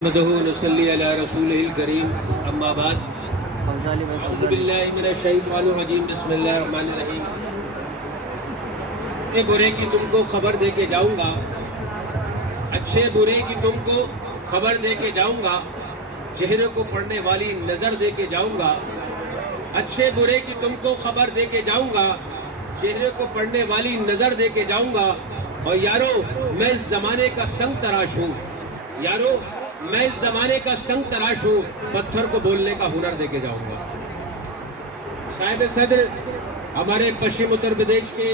नसल्ली अला रसूलिल करीम अम्मा बाद अऊज़ु बिल्लाहि मिनश शैतानिर रजीम बिस्मिल्लाहिर रहमानिर रहीम। अच्छे बुरे की तुमको खबर दे के जाऊंगा, अच्छे बुरे की तुमको खबर दे के जाऊंगा, चेहरे को पढ़ने वाली नजर दे के जाऊंगा। अच्छे बुरे की तुमको खबर दे के जाऊंगा, चेहरे को पढ़ने वाली नजर दे के जाऊंगा। और यारो मैं इस जमाने का संग तराश हूँ, यारो मैं इस जमाने का संग तराश हूँ, पत्थर को बोलने का हुनर दे के जाऊंगा। साहिब सदर हमारे पश्चिम उत्तर प्रदेश के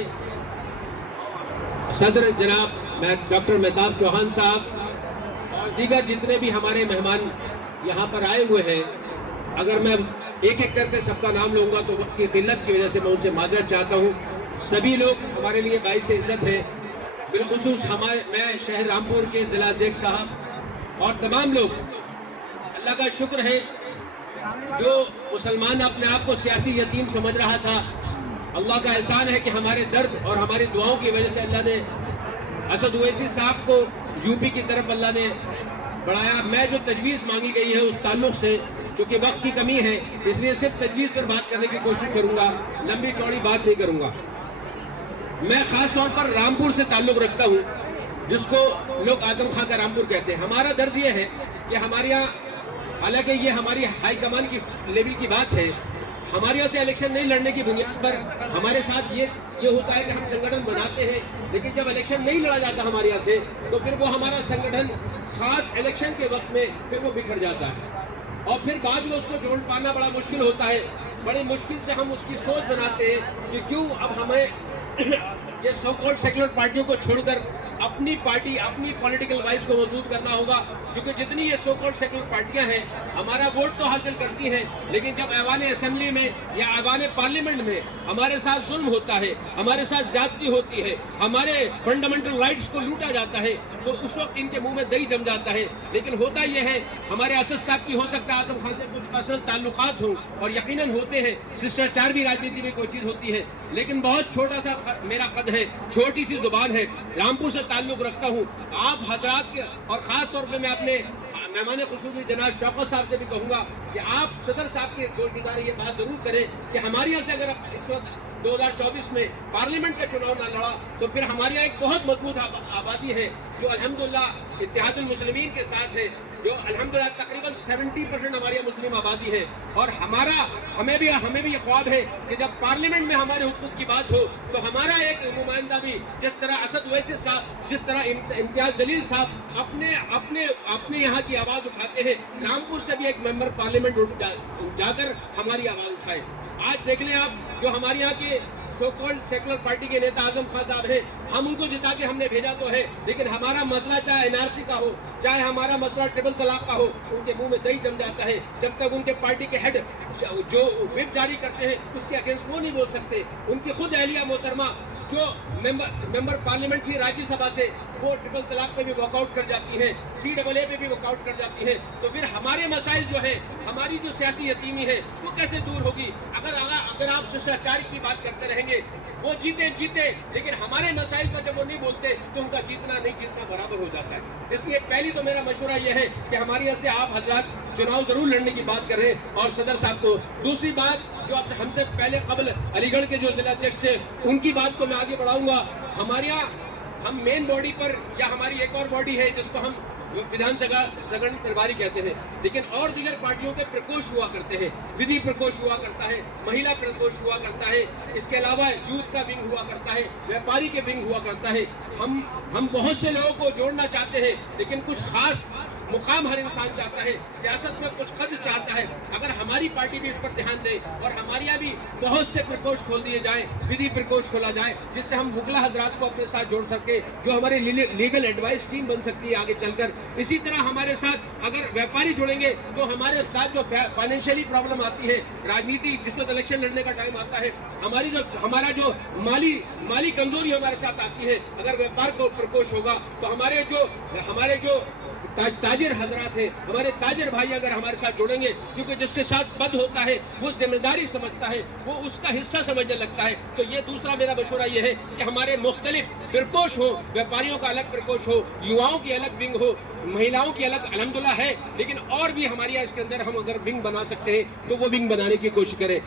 सदर जनाब डॉक्टर मेहताब चौहान साहब और दीगर जितने भी हमारे मेहमान यहाँ पर आए हुए हैं, अगर मैं एक एक करके सबका नाम लूंगा तो वक्त की किल्लत की वजह से मैं उनसे माजरत चाहता हूँ। सभी लोग हमारे लिए बाइस इज्जत है, बिलखुसूस मैं शहर रामपुर के जिला अध्यक्ष साहब और तमाम लोग। अल्लाह का शुक्र है जो मुसलमान अपने आप को सियासी यतीम समझ रहा था, अल्लाह का एहसान है कि हमारे दर्द और हमारी दुआओं की वजह से अल्लाह ने असद ओवैसी साहब को यूपी की तरफ अल्लाह ने बढ़ाया। मैं जो तजवीज़ मांगी गई है उस ताल्लुक से, चूँकि वक्त की कमी है इसलिए सिर्फ तजवीज़ पर बात करने की कोशिश करूँगा, लंबी चौड़ी बात नहीं करूँगा। मैं ख़ास तौर पर रामपुर से ताल्लुक़ रखता हूँ, जिसको लोग आजम खां का रामपुर कहते हैं। हमारा दर्द ये है कि हमारे यहाँ, हालांकि ये हमारी हाई कमान की लेवल की बात है, हमारे यहाँ से इलेक्शन नहीं लड़ने की बुनियाद पर हमारे साथ ये होता है कि हम संगठन बनाते हैं, लेकिन जब इलेक्शन नहीं लड़ा जाता हमारे यहाँ से तो फिर वो हमारा संगठन खास इलेक्शन के वक्त में फिर वो बिखर जाता है और फिर बाद में उसको जोड़ पाना बड़ा मुश्किल होता है। बड़ी मुश्किल से हम उसकी सोच बनाते हैं कि क्यों अब हमें ये सो कॉल्ड सेक्युलर पार्टियों को छोड़कर अपनी पार्टी, अपनी पॉलिटिकल राइज को मजबूत करना होगा, क्योंकि जितनी ये सो कॉल्ड सेक्युलर पार्टियां हैं हमारा वोट तो हासिल करती हैं, लेकिन जब ऐवान असेंबली में या ऐवान पार्लियामेंट में हमारे साथ जुल्म होता है, हमारे साथ ज्यादती होती है, हमारे फंडामेंटल राइट्स को लूटा जाता है, तो उस वक्त इनके मुंह में दही जम जाता है। लेकिन होता यह है, हमारे असद साहब की हो सकता है आजम खान से कुछ पर्सनल ताल्लुकात हो और यकीनन होते हैं, शिष्टाचार भी राजनीति में कोई चीज होती है, लेकिन बहुत छोटा सा मेरा कद है, छोटी सी जुबान है, रामपुर से ताल्लुक रखता हूँ। आप हजरात के और खास तौर पे मैं अपने मेहमान खुसूसी जनाब शौकत साहब से भी कहूँगा कि आप सदर साहब के गोलगुजार ये बात जरूर करें कि हमारे यहाँ से अगर इस वक्त 2024 में पार्लियामेंट का चुनाव ना लड़ा तो फिर हमारे यहाँ एक बहुत मजबूत आबादी है जो अल्हम्दुलिल्लाह इत्तेहादुल मुस्लिमीन के साथ है, जो अल्हम्दुलिल्लाह तकरीबन 70% हमारे यहाँ मुस्लिम आबादी है। और हमें भी ये ख्वाब है कि जब पार्लियामेंट में हमारे हुकूक की बात हो तो हमारा एक नुमाइंदा भी, जिस तरह असद ओवैसी साहब, जिस तरह इम्तियाज जलील साहब अपने यहाँ की आवाज़ उठाते हैं, रामपुर से भी एक मेंबर पार्लियामेंट जाकर हमारी आवाज़ उठाए। आज देख लें आप, जो हमारे यहाँ के सो कॉल्ड सेकुलर पार्टी के नेता आजम खान साहब हैं, हम उनको जिता के हमने भेजा तो है, लेकिन हमारा मसला चाहे एनआरसी का हो, चाहे हमारा मसला ट्रिपल तलाक का हो, उनके मुंह में दही जम जाता है। जब तक उनके पार्टी के हेड जो व्हिप जारी करते हैं उसके अगेंस्ट वो नहीं बोल सकते। उनकी खुद अहलिया मोहतरमा जो मेंबर पार्लियामेंट थी राज्यसभा से, वो ट्रिपल तलाक पे भी वॉकआउट कर जाती है, CAA पे भी वॉकआउट कर जाती है। तो फिर हमारे मसाइल जो है, हमारी जो सियासी यतीमी है वो कैसे दूर होगी? अगर आप शिष्टाचार की बात करते रहेंगे, वो जीते, लेकिन हमारे मसाइल पर जब वो नहीं बोलते तो उनका जीतना नहीं जीतना बराबर हो जाता है। इसलिए पहली तो मेरा मशवरा यह है कि हमारे यहाँ से आप हजरात चुनाव जरूर लड़ने की बात करें और सदर साहब को। दूसरी बात, जो हमसे पहले कबल अलीगढ़ के जो जिला अध्यक्ष थे उनकी बात को मैं आगे बढ़ाऊंगा। हमारे यहाँ हम मेन बॉडी पर, या हमारी एक और बॉडी है जिसको हम विधानसभा सघन प्रभारी कहते हैं, लेकिन और दीगर पार्टियों के प्रकोष्ठ हुआ करते हैं, विधि प्रकोष्ठ हुआ करता है, महिला प्रकोष्ठ हुआ करता है, इसके अलावा यूथ का विंग हुआ करता है, व्यापारी के विंग हुआ करता है। हम बहुत से लोगों को जोड़ना चाहते हैं, लेकिन कुछ खास मुकाम हर इंसान चाहता है, सियासत में कुछ कद चाहता है। अगर हमारी पार्टी भी इस पर ध्यान दे और हमारे यहाँ भी बहुत से प्रकोष्ठ खोल दिए जाए, विधि प्रकोष्ठ खोला जाए, जिससे हम मुगला हजरात को अपने साथ जोड़ सके, जो हमारी लीगल एडवाइस टीम बन सकती है आगे चलकर। इसी तरह हमारे साथ अगर व्यापारी जुड़ेंगे तो हमारे साथ जो फाइनेंशियली प्रॉब्लम आती है, राजनीति जिस वक्त इलेक्शन लड़ने का टाइम आता है, हमारा जो माली कमजोरी हमारे साथ आती है, अगर व्यापार को प्रकोष्ठ होगा तो हमारे जो ताजिर हजरात हैं, हमारे ताजिर भाई अगर हमारे साथ जुड़ेंगे, क्योंकि जिसके साथ बद होता है वो जिम्मेदारी समझता है, वो उसका हिस्सा समझने लगता है। तो ये दूसरा मेरा मशवरा ये है कि हमारे मुख्तलिफ प्रकोष्ठ हो, व्यापारियों का अलग प्रकोष्ठ हो, युवाओं की अलग विंग हो, महिलाओं की अलग अल्हम्दुलिल्लाह है, लेकिन और भी हमारे यहाँ इसके अंदर हम अगर विंग बना सकते हैं तो वो विंग बनाने की कोशिश करें।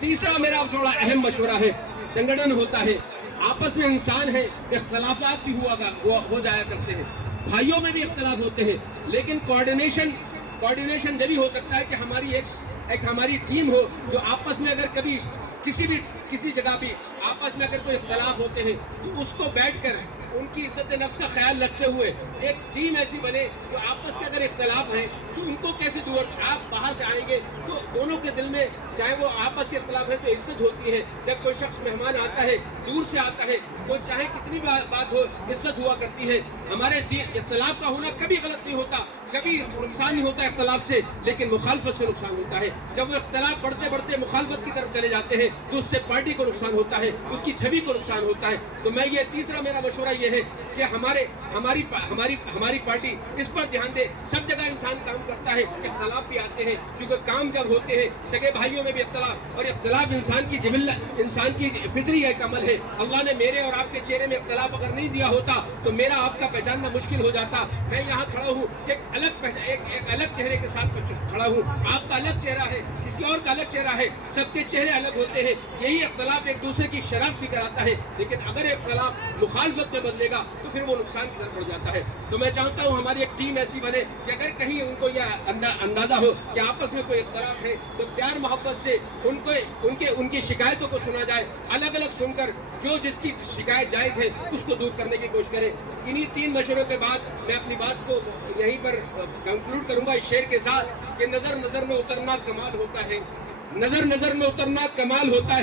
तीसरा मेरा थोड़ा अहम मशवरा है, संगठन होता है, आपस में इंसान है, इख्तलाफात भी हो जाया करते हैं, भाइयों में भी इख्तलाफ होते हैं, लेकिन कोऑर्डिनेशन जब भी हो सकता है कि हमारी एक हमारी टीम हो जो आपस में अगर कभी किसी जगह भी आपस में अगर कोई इख्तलाफ होते हैं तो उसको बैठकर उनकी इज्जत नफ्स का ख्याल रखते हुए एक टीम ऐसी बने जो आपस के अगर इख्तलाफ हैं तो उनको कैसे दूर, आप बाहर से आएंगे तो दोनों के दिल में चाहे वो आपस के इख्तलाफ है तो इज्जत होती है। जब कोई शख्स मेहमान आता है, दूर से आता है, तो चाहे कितनी बात हो, इज्जत हुआ करती है। हमारे इख्तलाफ का होना कभी गलत नहीं होता, कभी नुकसान नहीं होता इख्तलाफ से, लेकिन मुखालफत से नुकसान होता है। जब वो इख्तलाफ बढ़ते बढ़ते मुखालफत की तरफ चले जाते हैं तो उससे पार्टी को नुकसान होता है, उसकी छवि को नुकसान होता है। तो मैं ये तीसरा मेरा मशवरा ये है कि हमारी पार्टी इस पर ध्यान दे। सब जगह इंसान काम करता है, इख्तलाफ भी आते हैं, क्योंकि काम जब होते हैं सगे भाइयों में भी इख्तलाफ, और इख्तलाफ इंसान की फितरी एक अमल है। अल्लाह ने मेरे और आपके चेहरे में इख्तलाफ अगर नहीं दिया होता तो मेरा आपका पहचानना मुश्किल हो जाता। मैं यहाँ खड़ा हूँ एक अलग चेहरे के साथ खड़ा हूँ, आपका अलग चेहरा है, किसी और का अलग चेहरा है, सबके चेहरे अलग होते हैं। यही इख्तलाफ एक दूसरे की शराब भी कराता है, लेकिन अगर इख्तलाफ मुखालफत में बदलेगा तो फिर वो नुकसान की तरफ बढ़ जाता है। तो मैं चाहता हूँ हमारी एक टीम ऐसी बने कि अगर कहीं उनको यह अंदाजा हो कि आपस में कोई इख्तलाफ है तो प्यार मोहब्बत से उनकी शिकायतों को सुना जाए, अलग अलग सुनकर जो जिसकी शिकायत जायज़ है उसको दूर करने की कोशिश करें। इन्हीं 3 मशवरों के बाद मैं अपनी बात को यहीं पर कंक्लूड करूंगा इस शेर के साथ कि नजर नजर में उतरना कमाल होता है, नजर नजर में उतरना कमाल होता है।